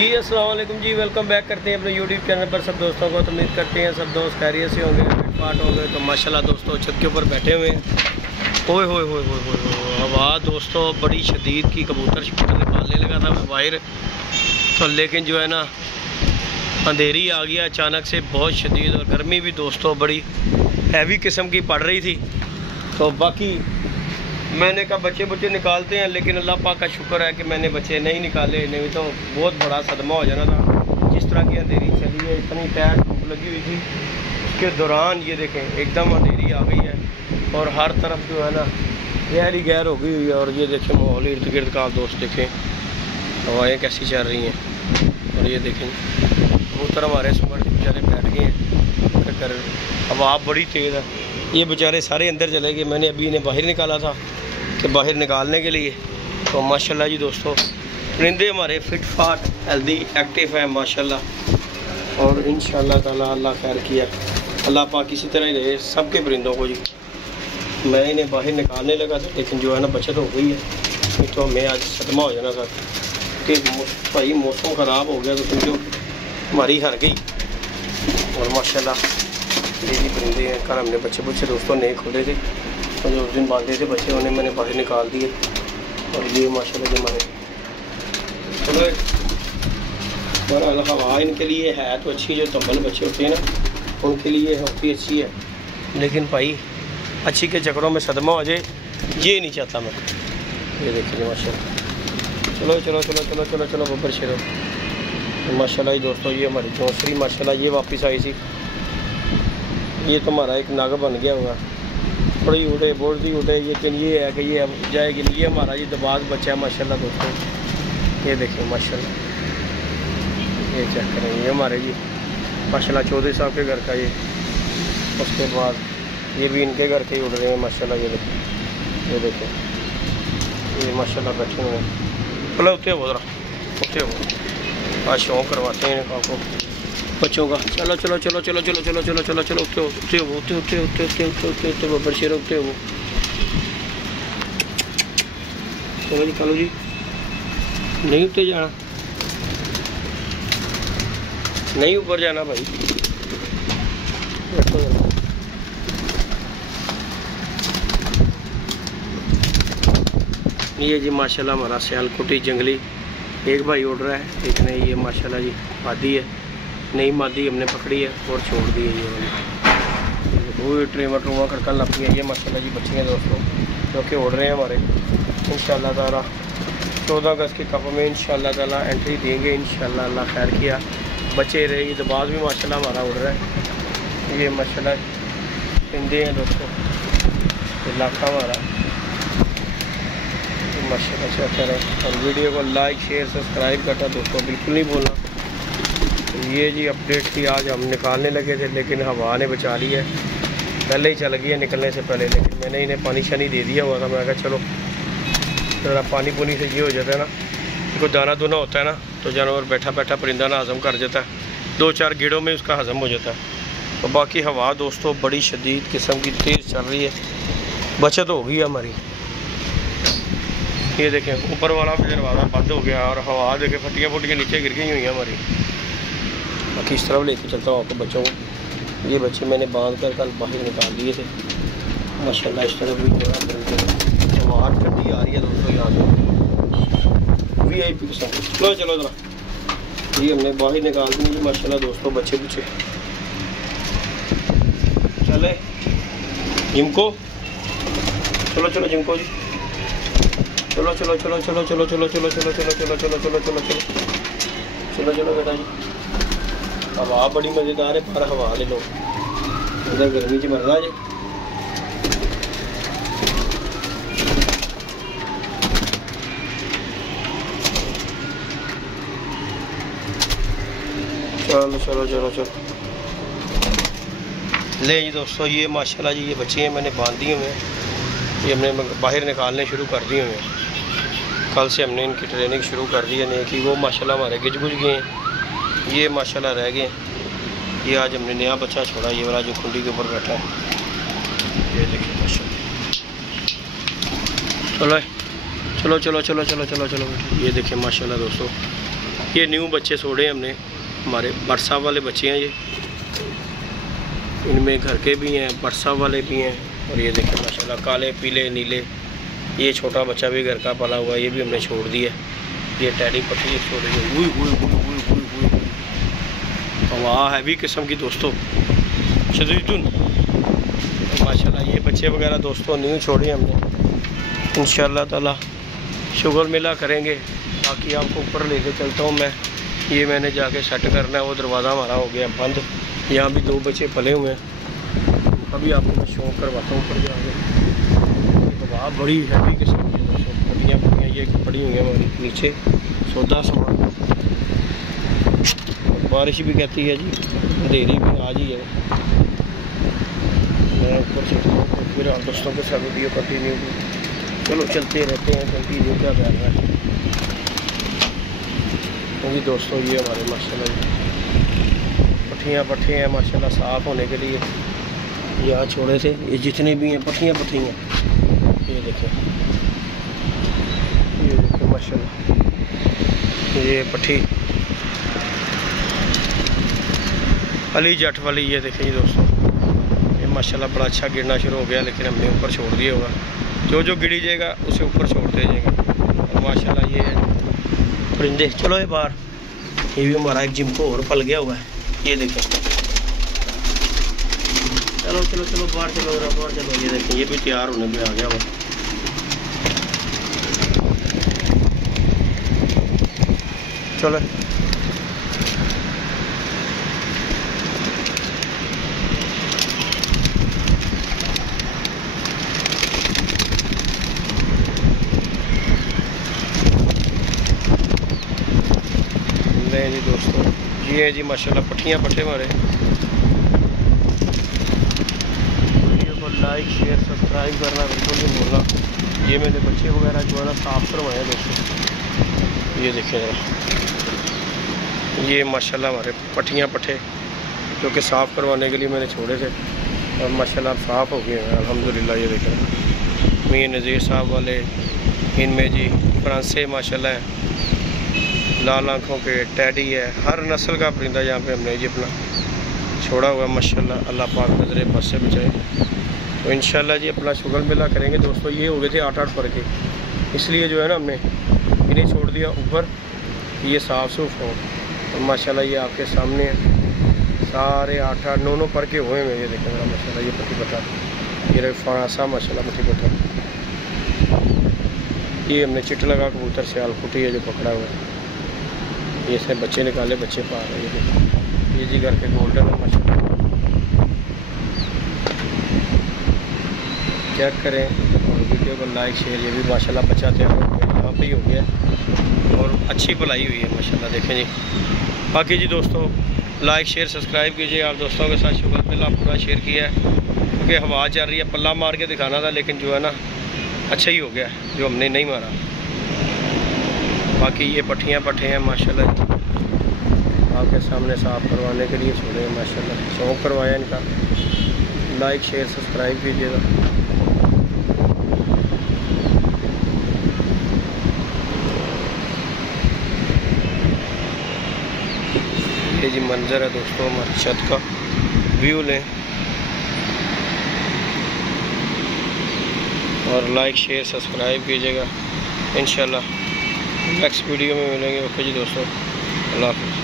जी अस्सलाम वालेकुम जी, welcome back करते हैं अपने यूट्यूब चैनल पर सब दोस्तों को। तो उम्मीद करते हैं सब दोस्त खैरियत से होंगे, फिटफाट होंगे। तो माशाल्लाह दोस्तों छत के ऊपर बैठे हुए हैं। ओए होए होए होए होए हवा दोस्तों बड़ी शदीद की, कबूतर निकालने लगा था मैं बाहर, तो लेकिन जो है ना अंधेरी आ गया अचानक से बहुत शदीद, और गर्मी भी दोस्तों बड़ी हैवी किस्म की पड़ रही थी। तो बाकी मैंने कहा बच्चे निकालते हैं, लेकिन अल्लाह पाक का शुक्र है कि मैंने बच्चे नहीं निकाले, नहीं तो बहुत बड़ा सदमा हो जाना था। जिस तरह की अंधेरी चली है, इतनी टायर धूप लगी हुई थी, उसके दौरान ये देखें एकदम अंधेरी आ गई है और हर तरफ जो है ना गहर ही गहर हो गई हुई है। और ये देखें माहौल इर्द गिर्द का, आप दोस्त देखें हवाएँ कैसी चल रही हैं। और ये देखें कबूतर हमारे सुबह बेचारे बैठ गए हैं कर, हवा बड़ी तेज़ है। ये बेचारे सारे अंदर चले गए, मैंने अभी इन्हें बाहर निकाला था कि बाहर निकालने के लिए। तो माशाल्लाह जी दोस्तों परिंदे हमारे फिट फाट हेल्दी एक्टिव हैं माशाल्लाह। और इंशाल्लाह ताला अल्लाह खैर किया, अल्लाह पाक इसी तरह ही रहे सबके परिंदों को जी। मैं इन्हें बाहर निकालने लगा था, लेकिन जो है ना बचत हो गई है, नहीं तो हमें आज सदमा हो जाना था कि भाई मौसम ख़राब हो गया तो समझो हमारी हर गई। और माशाल्लाह ये भी परिंदे हैं। कल हमने बच्चे दोस्तों नहीं खोले थे, तो जो उस दिन बांधे थे बच्चे उन्हें मैंने बाहर निकाल दिए। और ये माशाल्लाह जो हमारे चलो और हवा इनके लिए है तो अच्छी, जो तंबल बच्चे होते हैं ना उनके लिए होती अच्छी है, लेकिन भाई अच्छी के चक्करों में सदमा हो जाए ये नहीं चाहता मैं। ये देखिए माशाल्लाह, चलो चलो चलो चलो चलो चलो बब्बर शेरो। तो माशाल्लाह ही दोस्तों ये हमारी चौंसरी माशाल्लाह ये वापस आई थी। ये तो हमारा एक नाग बन गया होगा, थोड़ी उड़े बोर्डी उड़े, लेकिन ये है कि ये अब जाएगी। ये हमारा ये दबाग बच्चा है माशाल्लाह दोस्तों, ये देखिए माशाल्लाह। ये चेक करें, ये हमारे जी माशाल्लाह चौधरी साहब के घर का ये, उसके बाद ये भी इनके घर के ही उड़ रहे हैं माशाल्लाह। ये देखें ये माशाल्लाह बैठे हुए हैं। चलो उठे हो जरा, उठे हो, आज शौक करवाते हैं आपको बच्चों का। चलो चलो चलो चलो चलो चलो चलो चलो चलो उठे उठे उठे उठे उठे उठे उठे उठे उठे बब्बर शेर उठे हो। चलो जी चलो जी, नहीं उठे जाना, नहीं ऊपर जाना भाई। ये जी माशाल्लाह हमारा सियालकोटी जंगली एक भाई उड़ रहा है, एक नहीं। ये माशाल्लाह जी मादी है, नई मादी हमने पकड़ी है और छोड़ दी है। ये वो ट्रेमा करके लपकी है। ये माशाल्लाह जी बच्चे हैं दोस्तों जो कि उड़ रहे हैं हमारे। इंशाल्लाह ताला 14 अगस्त की कप में इंशाल्लाह ताला एंट्री देंगे इंशाल्लाह, अल्लाह खैर किया। बच्चे रहे, ये दबाज भी माशाल्लाह हमारा उड़ रहा है। ये माशाल्लाह परिंदे हैं दोस्तों, इलाका हमारा माशाल्लाह से अच्छा रहे। और वीडियो को लाइक शेयर सब्सक्राइब करना दोस्तों बिल्कुल नहीं भूलना। ये जी अपडेट थी, आज हम निकालने लगे थे लेकिन हवा ने बचा ली है, पहले ही चल गई है निकलने से पहले। लेकिन मैंने इन्हें पानी शानी दे दिया हुआ था, मैं कहा चलो ज़रा पानी पुनी से ये हो जाता है ना, कोई दाना दूना होता है ना तो जानवर बैठा बैठा परिंदा ना हज़म कर जाता है, 2-4 गेड़ों में उसका हज़म हो जाता है। तो बाकी हवा दोस्तों बड़ी शदीद किस्म की तेज़ चल रही है, बचत हो गई हमारी। ये देखें ऊपर वाला भी दरवाज़ा बंद हो गया और हवा देखें फटियाँ फुटियाँ नीचे गिर गई हुई हैं हमारी। बाकी इस तरफ लेके चलता हूँ आपको बच्चों को। ये बच्चे मैंने बांध कर कल बाहर निकाल दिए थे माशाल्लाह। इस तरफ भी जो है हमार ठंडी आ रही है दोस्तों, यहाँ से VIP के साथ। चलो चलो जरा, ये हमने बाहर निकाल दी माशाल्लाह दोस्तों बच्चे चले जिनको, चलो चलो जिनको जी, चलो चलो चलो चलो चलो चलो चलो चलो चलो चलो चलो चलो चलो चलो चलो चलो बेटा जी। हवा बड़ी मज़ेदार है, पर हवा ले लो, इधर गर्मी च मरना जी। चलो चलो चलो चलो ले जी दोस्तों। ये माशाल्लाह जी ये बच्चे हैं मैंने बांध दिए हुए हैं, ये हमने बाहर निकालने शुरू कर दिए हुए हैं। कल से हमने इनकी ट्रेनिंग शुरू कर दी है, नहीं कि वो माशाल्लाह हमारे गिज गुज गए हैं, ये माशाल्लाह रह गए। ये आज हमने नया बच्चा छोड़ा, ये वाला जो कुंडी के ऊपर बैठा है, ये देखिए माशाल्लाह। चलो चलो चलो चलो चलो चलो चलो ये देखिए माशाल्लाह दोस्तों ये न्यू बच्चे छोड़े हमने, हमारे बरसा वाले बच्चे हैं ये। इनमें घर के भी हैं, बरसा वाले भी हैं। और ये देखें माशाल्लाह काले पीले नीले। ये छोटा बच्चा भी घर का पला हुआ है, ये भी हमने छोड़ दिया। ये टैडी पट्टी छोड़ दी है। वाह हैवी किस्म की दोस्तों शदीदुन। माशाल्लाह ये बच्चे वगैरह दोस्तों न्यू छोड़े हमने। इंशाअल्लाह ताला शुगर मिला करेंगे। बाकी आपको ऊपर लेके चलता हूँ मैं। ये मैंने जाके सेट करना है, वो दरवाज़ा हमारा हो गया बंद। यहाँ भी 2 बच्चे पले हुए हैं, अभी आपको मैं शौक करवाता हूँ ऊपर जाके। वाह बड़ी हैवी किस्म की दोस्तों पट्टियाँ ये पड़ी हुई हैं हमारी नीचे सौदा सामान। बारिश भी कहती है जी, अंधेरी भी आज ही है। मैं ऊपर चलता हूँ तो फिर आप दोस्तों के साथ वीडियो कंटिन्यू। चलो चलते रहते हैं कंटिन्यू, क्या कर रहा है क्योंकि दोस्तों ये हमारे माशाल्लाह पट्टियाँ हैं माशाल्लाह साफ़ होने के लिए यहाँ छोड़े थे। ये जितने भी हैं पट्टियाँ ये देखें, माशाल्लाह ये पट्टी अली जट वाली। ये देखें जी दोस्तों, ये माशाल्लाह बड़ा अच्छा गिरना शुरू हो गया, लेकिन हमने ऊपर छोड़ दिया होगा। जो गिरी जाएगा उसे ऊपर छोड़ते जाएंगे। और माशाल्लाह ये परिंदे। चलो ये बाहर, ये भी हमारा एक जिम को और पल गया हुआ है। ये देखें, चलो चलो चलो बाहर चलो जरा बाहर चलो। ये देखें ये भी तैयार होने पे आ गया हुआ। चलो जी दोस्तों, ये है जी माशाल्लाह पट्टियाँ हमारे। वीडियो को लाइक शेयर सब्सक्राइब करना बिल्कुल नहीं भूलना। ये मैंने बच्चे वगैरह जो है ना साफ़ करवाए दोस्तों। ये देखें जरा, ये माशाल्लाह हमारे पट्टियाँ जो कि साफ़ करवाने के लिए मैंने छोड़े थे और माशाल्लाह अब साफ़ हो गए हैं अल्हम्दुलिल्लाह। ये देखें मीर नज़ीर साहब वाले, इनमें जी फ्रांसे माशाल्लाह लाल आँखों के टैडी है। हर नस्ल का परिंदा यहाँ पे हमने जी अपना छोड़ा हुआ माशाल्लाह। अल्लाह पाक नजरे बस से बचाए। तो इंशाल्लाह जी अपना शुगर मिला करेंगे दोस्तों। ये हो गए थे 8-8 पर के, इसलिए जो है ना हमने इन्हें छोड़ दिया ऊपर, ये साफ़ सूफ हो। और माशाल्लाह ये आपके सामने है, सारे 8-8 9-9 पर के हुए हैं। ये देखें मेरा माशाल्लाह ये पट्टी पटा, ये फरासा माशाल्लाह पट्टी पटा। ये हमने चिट लगा कबूतर सियाल फुटी है जो पकड़ा हुआ है। ये से बच्चे निकाले, बच्चे पा रहे हैं। ये जी घर के गोल्डन है माशाल्लाह। चेक करें और वीडियो को लाइक शेयर। ये भी माशाल्लाह बच्चा तैयार हो गया, यहाँ पे ही हो गया और अच्छी पलाई हुई है माशाल्लाह। देखें जी, बाकी जी दोस्तों लाइक शेयर सब्सक्राइब कीजिए। आप दोस्तों के साथ शुगर मिला पूरा शेयर किया है क्योंकि हवा चल रही है। पल्ला मार के दिखाना था लेकिन जो है ना अच्छा ही हो गया जो हमने नहीं मारा। बाकी ये पट्टियाँ हैं माशाल्लाह, आपके सामने साफ़ करवाने के लिए छोड़े हैं माशाल्लाह। शौक करवाया इनका। लाइक शेयर सब्सक्राइब कीजिएगा। ये जी मंजर है दोस्तों हमारी छत का, व्यू लें और लाइक शेयर सब्सक्राइब कीजिएगा। इंशाल्लाह नेक्स्ट वीडियो में मिलेंगे। ओके जी दोस्तों, अल्लाह हाफ़िज़।